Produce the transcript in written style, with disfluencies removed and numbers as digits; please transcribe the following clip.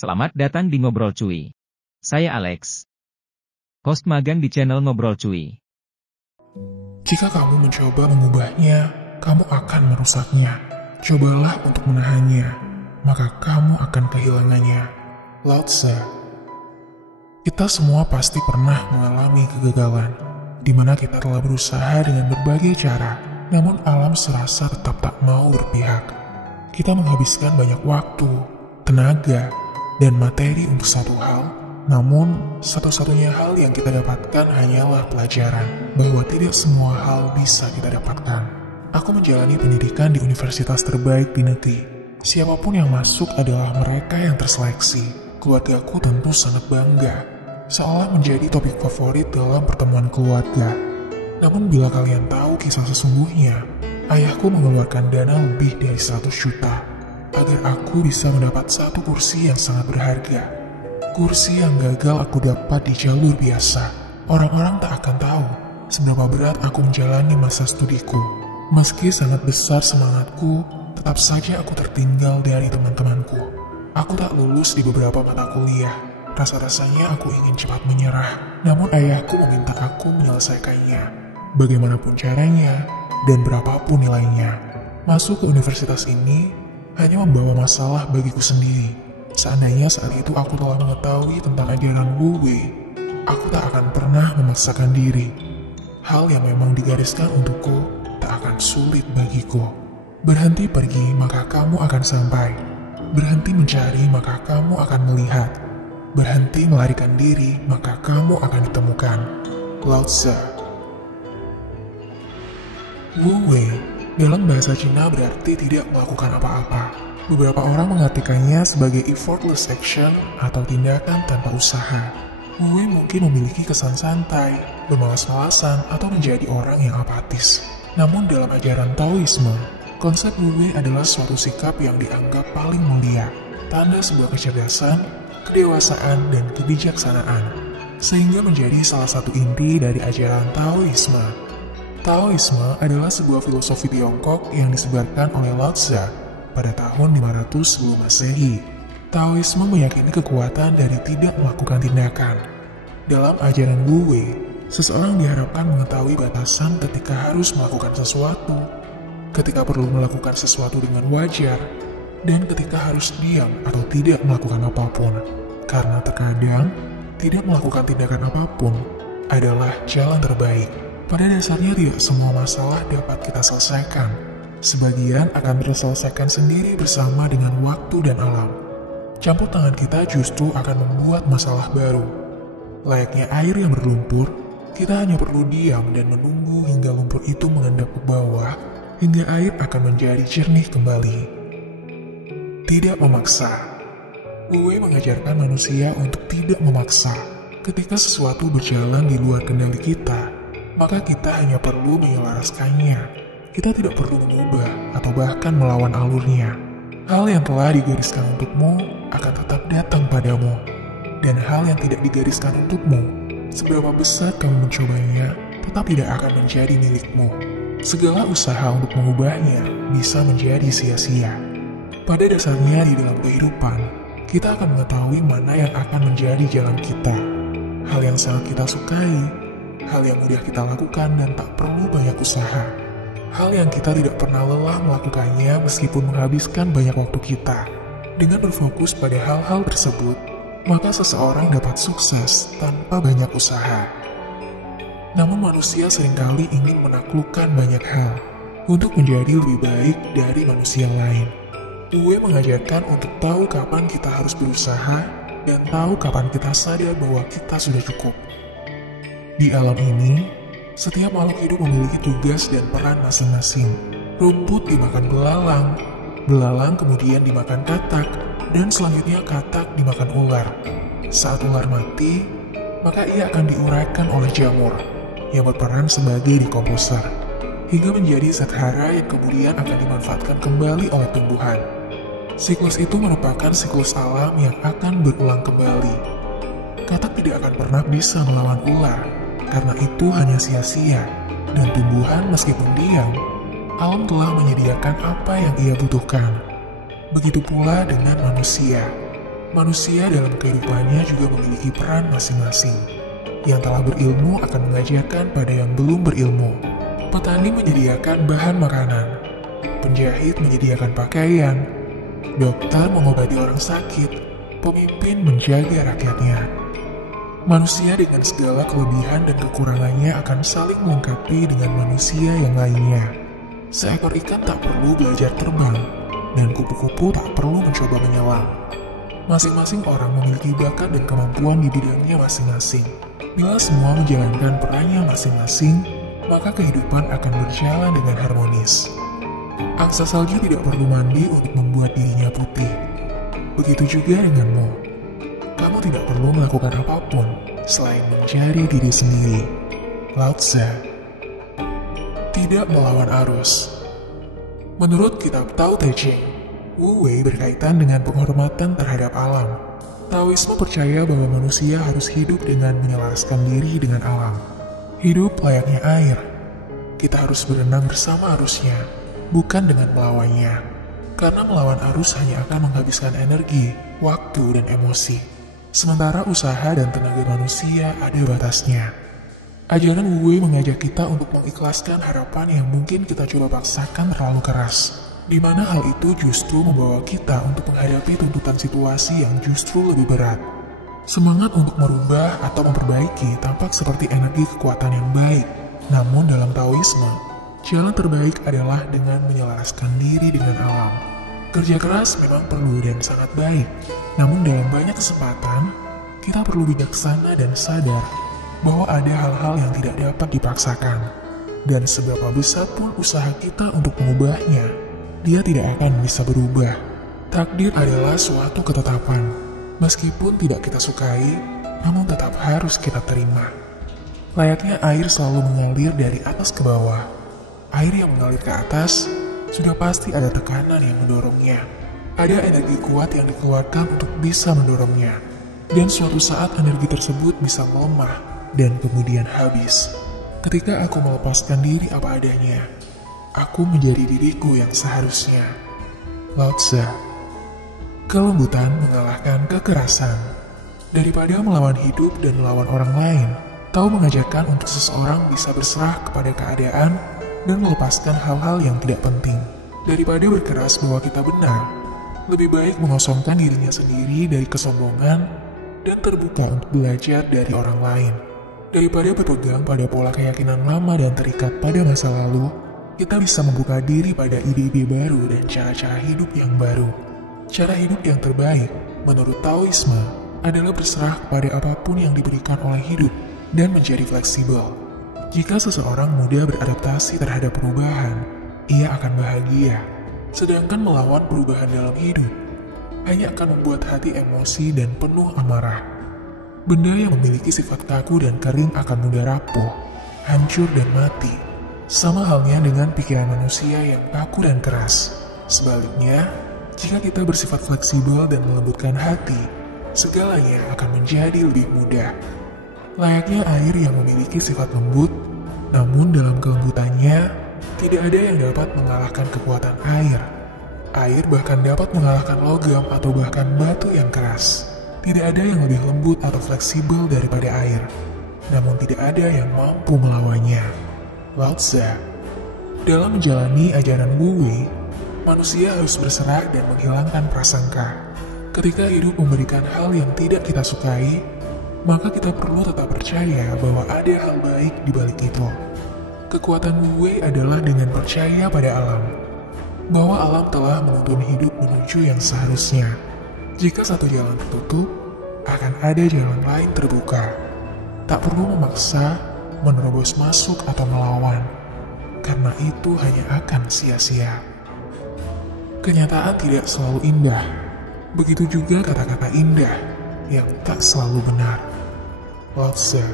Selamat datang di Ngobrol Cuy. Saya Alex, host magang di channel Ngobrol Cuy. Jika kamu mencoba mengubahnya, kamu akan merusaknya. Cobalah untuk menahannya, maka kamu akan kehilangannya. Lao Tzu. Kita semua pasti pernah mengalami kegagalan, di mana kita telah berusaha dengan berbagai cara, namun alam serasa tetap tak mau berpihak. Kita menghabiskan banyak waktu, tenaga, dan materi untuk satu hal, namun satu-satunya hal yang kita dapatkan hanyalah pelajaran bahwa tidak semua hal bisa kita dapatkan. Aku menjalani pendidikan di universitas terbaik di negeri. Siapapun yang masuk adalah mereka yang terseleksi. Keluargaku tentu sangat bangga, seolah menjadi topik favorit dalam pertemuan keluarga. Namun bila kalian tahu kisah sesungguhnya, ayahku mengeluarkan dana lebih dari 100 juta agar aku bisa mendapat satu kursi yang sangat berharga. Kursi yang gagal aku dapat di jalur biasa. Orang-orang tak akan tahu seberapa berat aku menjalani masa studiku. Meski sangat besar semangatku, tetap saja aku tertinggal dari teman-temanku. Aku tak lulus di beberapa mata kuliah. Rasa-rasanya aku ingin cepat menyerah, namun ayahku meminta aku menyelesaikannya. Bagaimanapun caranya, dan berapapun nilainya. Masuk ke universitas ini hanya membawa masalah bagiku sendiri. Seandainya saat itu aku telah mengetahui tentang ajaran Wu Wei, aku tak akan pernah memaksakan diri. Hal yang memang digariskan untukku tak akan sulit bagiku. Berhenti pergi, maka kamu akan sampai. Berhenti mencari, maka kamu akan melihat. Berhenti melarikan diri, maka kamu akan ditemukan. Lao Tzu. Wu Wei dalam bahasa Cina berarti tidak melakukan apa-apa. Beberapa orang mengartikannya sebagai effortless action atau tindakan tanpa usaha. Wu Wei mungkin memiliki kesan santai, bermalas-malasan, atau menjadi orang yang apatis. Namun dalam ajaran Taoisme, konsep Wu Wei adalah suatu sikap yang dianggap paling mulia, tanda sebuah kecerdasan, kedewasaan, dan kebijaksanaan, sehingga menjadi salah satu inti dari ajaran Taoisme. Taoisme adalah sebuah filosofi Tiongkok yang disebarkan oleh Lao Tzu pada tahun 500 sebelum Masehi. Taoisme meyakini kekuatan dari tidak melakukan tindakan. Dalam ajaran Wu Wei, seseorang diharapkan mengetahui batasan ketika harus melakukan sesuatu, ketika perlu melakukan sesuatu dengan wajar, dan ketika harus diam atau tidak melakukan apapun. Karena terkadang, tidak melakukan tindakan apapun adalah jalan terbaik. Pada dasarnya tidak semua masalah dapat kita selesaikan. Sebagian akan terselesaikan sendiri bersama dengan waktu dan alam. Campur tangan kita justru akan membuat masalah baru. Layaknya air yang berlumpur, kita hanya perlu diam dan menunggu hingga lumpur itu mengendap ke bawah, hingga air akan menjadi jernih kembali. Tidak memaksa. Wu Wei mengajarkan manusia untuk tidak memaksa. Ketika sesuatu berjalan di luar kendali kita, maka kita hanya perlu menyelaraskannya. Kita tidak perlu mengubah atau bahkan melawan alurnya. Hal yang telah digariskan untukmu akan tetap datang padamu. Dan hal yang tidak digariskan untukmu, seberapa besar kamu mencobanya, tetap tidak akan menjadi milikmu. Segala usaha untuk mengubahnya bisa menjadi sia-sia. Pada dasarnya di dalam kehidupan, kita akan mengetahui mana yang akan menjadi jalan kita. Hal yang sangat kita sukai, hal yang mudah kita lakukan dan tak perlu banyak usaha. Hal yang kita tidak pernah lelah melakukannya meskipun menghabiskan banyak waktu kita. Dengan berfokus pada hal-hal tersebut, maka seseorang dapat sukses tanpa banyak usaha. Namun manusia seringkali ingin menaklukkan banyak hal untuk menjadi lebih baik dari manusia lain. Wu Wei mengajarkan untuk tahu kapan kita harus berusaha dan tahu kapan kita sadar bahwa kita sudah cukup. Di alam ini, setiap makhluk hidup memiliki tugas dan peran masing-masing. Rumput dimakan belalang, belalang kemudian dimakan katak, dan selanjutnya katak dimakan ular. Saat ular mati, maka ia akan diuraikan oleh jamur, yang berperan sebagai dekomposer, hingga menjadi zat hara yang kemudian akan dimanfaatkan kembali oleh tumbuhan. Siklus itu merupakan siklus alam yang akan berulang kembali. Katak tidak akan pernah bisa melawan ular, karena itu hanya sia-sia, dan tumbuhan meskipun diam, alam telah menyediakan apa yang ia butuhkan. Begitu pula dengan manusia. Manusia dalam kehidupannya juga memiliki peran masing-masing. Yang telah berilmu akan mengajarkan pada yang belum berilmu. Petani menyediakan bahan makanan. Penjahit menyediakan pakaian. Dokter mengobati orang sakit. Pemimpin menjaga rakyatnya. Manusia dengan segala kelebihan dan kekurangannya akan saling melengkapi dengan manusia yang lainnya. Seekor ikan tak perlu belajar terbang, dan kupu-kupu tak perlu mencoba menyelam. Masing-masing orang memiliki bakat dan kemampuan di bidangnya masing-masing. Bila semua menjalankan perannya masing-masing, maka kehidupan akan berjalan dengan harmonis. Angsa salju tidak perlu mandi untuk membuat dirinya putih. Begitu juga denganmu. Kamu tidak perlu melakukan apapun selain mencari diri sendiri. Lao Tzu. Tidak melawan arus. Menurut kitab Tao Te Ching, Wu Wei berkaitan dengan penghormatan terhadap alam. Taoisme percaya bahwa manusia harus hidup dengan menyelaraskan diri dengan alam. Hidup layaknya air. Kita harus berenang bersama arusnya, bukan dengan melawannya. Karena melawan arus hanya akan menghabiskan energi, waktu, dan emosi. Sementara usaha dan tenaga manusia ada batasnya. Ajaran Wu Wei mengajak kita untuk mengikhlaskan harapan yang mungkin kita coba paksakan terlalu keras, di mana hal itu justru membawa kita untuk menghadapi tuntutan situasi yang justru lebih berat. Semangat untuk merubah atau memperbaiki tampak seperti energi kekuatan yang baik, namun dalam Taoisme, jalan terbaik adalah dengan menyelaraskan diri dengan alam. Kerja keras memang perlu dan sangat baik, namun dalam banyak kesempatan, kita perlu bijaksana dan sadar bahwa ada hal-hal yang tidak dapat dipaksakan. Dan seberapa besar pun usaha kita untuk mengubahnya, dia tidak akan bisa berubah. Takdir adalah suatu ketetapan. Meskipun tidak kita sukai, namun tetap harus kita terima. Layaknya air selalu mengalir dari atas ke bawah. Air yang mengalir ke atas, sudah pasti ada tekanan yang mendorongnya. Ada energi kuat yang dikeluarkan untuk bisa mendorongnya. Dan suatu saat energi tersebut bisa melemah dan kemudian habis. Ketika aku melepaskan diri apa adanya, aku menjadi diriku yang seharusnya. Lao Tzu. Kelembutan mengalahkan kekerasan. Daripada melawan hidup dan melawan orang lain, Tao mengajarkan untuk seseorang bisa berserah kepada keadaan dan melepaskan hal-hal yang tidak penting. Daripada berkeras bahwa kita benar, lebih baik mengosongkan dirinya sendiri dari kesombongan dan terbuka untuk belajar dari orang lain. Daripada berpegang pada pola keyakinan lama dan terikat pada masa lalu, kita bisa membuka diri pada ide-ide baru dan cara-cara hidup yang baru. Cara hidup yang terbaik, menurut Taoisme, adalah berserah kepada apapun yang diberikan oleh hidup dan menjadi fleksibel. Jika seseorang mudah beradaptasi terhadap perubahan, ia akan bahagia. Sedangkan melawan perubahan dalam hidup hanya akan membuat hati emosi dan penuh amarah. Benda yang memiliki sifat kaku dan kering akan mudah rapuh, hancur dan mati. Sama halnya dengan pikiran manusia yang kaku dan keras. Sebaliknya, jika kita bersifat fleksibel dan melembutkan hati, segalanya akan menjadi lebih mudah. Layaknya air yang memiliki sifat lembut, namun dalam kelembutannya, tidak ada yang dapat mengalahkan kekuatan air. Air bahkan dapat mengalahkan logam atau bahkan batu yang keras. Tidak ada yang lebih lembut atau fleksibel daripada air, namun tidak ada yang mampu melawannya. Lao Tzu. Dalam menjalani ajaran Wu Wei, manusia harus berserah dan menghilangkan prasangka. Ketika hidup memberikan hal yang tidak kita sukai, maka kita perlu tetap percaya bahwa ada hal baik di balik itu. Kekuatan Wu Wei adalah dengan percaya pada alam, bahwa alam telah menuntun hidup menuju yang seharusnya. Jika satu jalan tertutup, akan ada jalan lain terbuka. Tak perlu memaksa, menerobos masuk atau melawan, karena itu hanya akan sia-sia. Kenyataan tidak selalu indah, begitu juga kata-kata indah yang tak selalu benar. Lao Tzu.